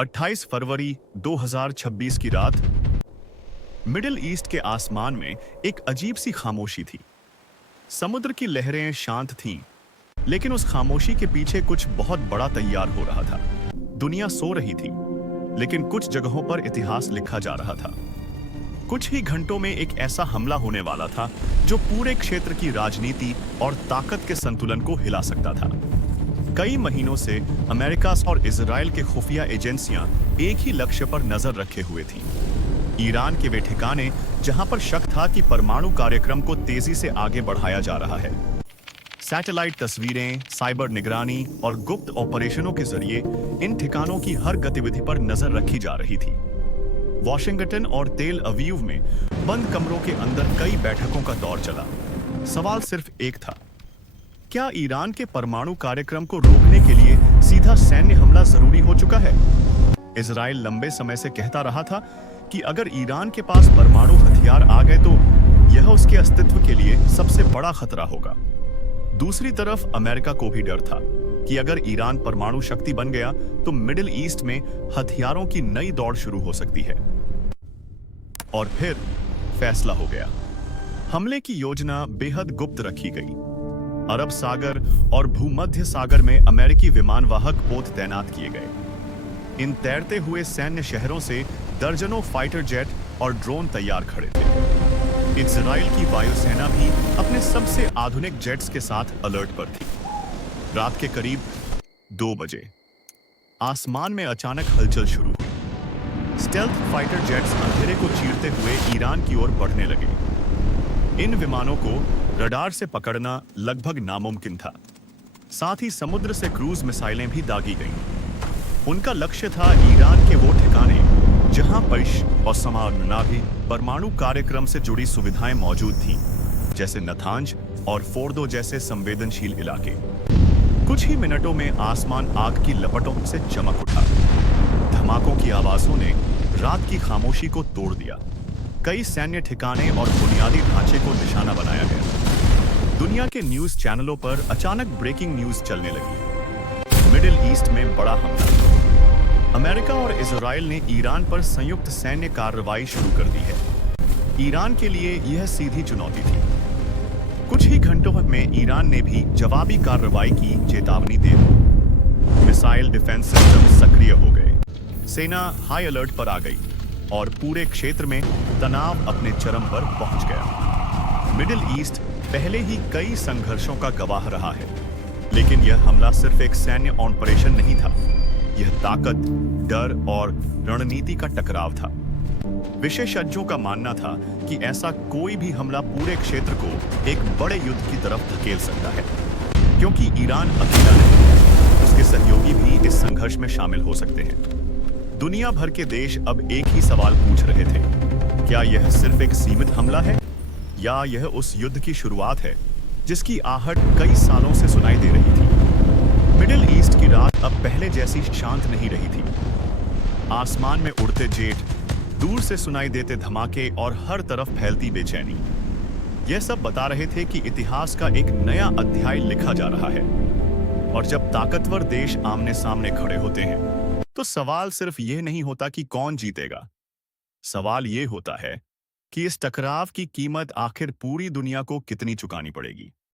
28 फरवरी 2026 की रात middle east के आसमान में एक अजीब सी खामोशी थी। समुद्र की लहरें शांत थीं, लेकिन उस खामोशी के पीछे कुछ बहुत बड़ा तैयार हो रहा था। दुनिया सो रही थी, लेकिन कुछ जगहों पर इतिहास लिखा जा रहा था। कुछ ही घंटों में एक ऐसा हमला होने वाला था जो पूरे क्षेत्र की राजनीति और ताकत के संतुलन को हिला सकता था। कई महीनों से अमेरिका और इजराइल के खुफिया एजेंसियां एक ही लक्ष्य पर नजर रखे हुए थीं। ईरान के वे ठिकाने जहां पर शक था कि परमाणु कार्यक्रम को तेजी से आगे बढ़ाया जा रहा है। सैटेलाइट तस्वीरें, साइबर निगरानी और गुप्त ऑपरेशनों के जरिए इन ठिकानों की हर गतिविधि पर नजर रखी जा रही थी। वॉशिंगटन और तेल अवीव में बंद कमरों के अंदर कई बैठकों का दौर चला। सवाल सिर्फ एक था, क्या ईरान के परमाणु कार्यक्रम को रोकने के लिए सीधा सैन्य हमला जरूरी हो चुका है? इजराइल लंबे समय से कहता रहा था कि अगर ईरान के पास परमाणु हथियार आ गए तो यह उसके अस्तित्व के लिए सबसे बड़ा खतरा होगा। दूसरी तरफ अमेरिका को भी डर था कि अगर ईरान परमाणु शक्ति बन गया तो मिडिल ईस्ट में हथियारों की नई दौड़ शुरू हो सकती है। और फिर फैसला हो गया। हमले की योजना बेहद गुप्त रखी गई। अरब सागर और भूमध्य सागर में अमेरिकी विमानवाहक पोत तैनात किए गए। इन तैरते हुए सैन्य शहरों से दर्जनों फाइटर जेट और ड्रोन तैयार खड़े थे। इजराइल की वायुसेना भी अपने सबसे आधुनिक जेट्स के साथ अलर्ट पर थी। रात के करीब 2 बजे आसमान में अचानक हलचल शुरू हुई। स्टेल्थ फाइटर जेट्स अंधेरे को चीरते हुए ईरान की ओर बढ़ने लगे। इन विमानों को रडार से पकड़ना लगभग नामुमकिन था। साथ ही समुद्र से क्रूज मिसाइलें भी दागी गईं। उनका लक्ष्य था ईरान के वो ठिकाने जहां पैश और समानाभी परमाणु कार्यक्रम से जुड़ी सुविधाएं मौजूद थीं, जैसे नथांज और फोर्दो जैसे संवेदनशील इलाके। कुछ ही मिनटों में आसमान आग की लपटों से चमक उठा। धमाकों की आवाजों ने रात की खामोशी को तोड़ दिया। कई सैन्य ठिकाने और बुनियादी ढांचे को निशाना बनाया गया। दुनिया के न्यूज चैनलों पर अचानक ब्रेकिंग न्यूज चलने लगी। मिडिल ईस्ट में बड़ा हमला। अमेरिका और इजराइल ने ईरान पर संयुक्त सैन्य कार्रवाई शुरू कर दी है। ईरान के लिए यह सीधी चुनौती थी। कुछ ही घंटों में ईरान ने भी जवाबी कार्रवाई की चेतावनी दे दी। मिसाइल डिफेंस सिस्टम सक्रिय हो गए। सेना हाई अलर्ट पर आ गई और पूरे क्षेत्र में तनाव अपने चरम पर पहुंच गया। मिडिल ईस्ट पहले ही कई संघर्षों का गवाह रहा है, लेकिन यह हमला सिर्फ एक सैन्य ऑपरेशन नहीं था। यह ताकत, डर और रणनीति का टकराव था। विशेषज्ञों का मानना था कि ऐसा कोई भी हमला पूरे क्षेत्र को एक बड़े युद्ध की तरफ धकेल सकता है, क्योंकि ईरान अकेला नहीं, उसके सहयोगी भी इस संघर्ष में शामिल हो सकते हैं। दुनिया भर के देश अब एक ही सवाल पूछ रहे थे, क्या यह सिर्फ एक सीमित हमला है या यह उस युद्ध की शुरुआत है जिसकी आहट कई सालों से सुनाई दे रही थी। मिडिल ईस्ट की रात अब पहले जैसी शांत नहीं रही थी। आसमान में उड़ते जेट, दूर से सुनाई देते धमाके और हर तरफ फैलती बेचैनी, यह सब बता रहे थे कि इतिहास का एक नया अध्याय लिखा जा रहा है। और जब ताकतवर देश आमने सामने खड़े होते हैं तो सवाल सिर्फ यह नहीं होता कि कौन जीतेगा। सवाल यह होता है कि इस टकराव की कीमत आखिर पूरी दुनिया को कितनी चुकानी पड़ेगी।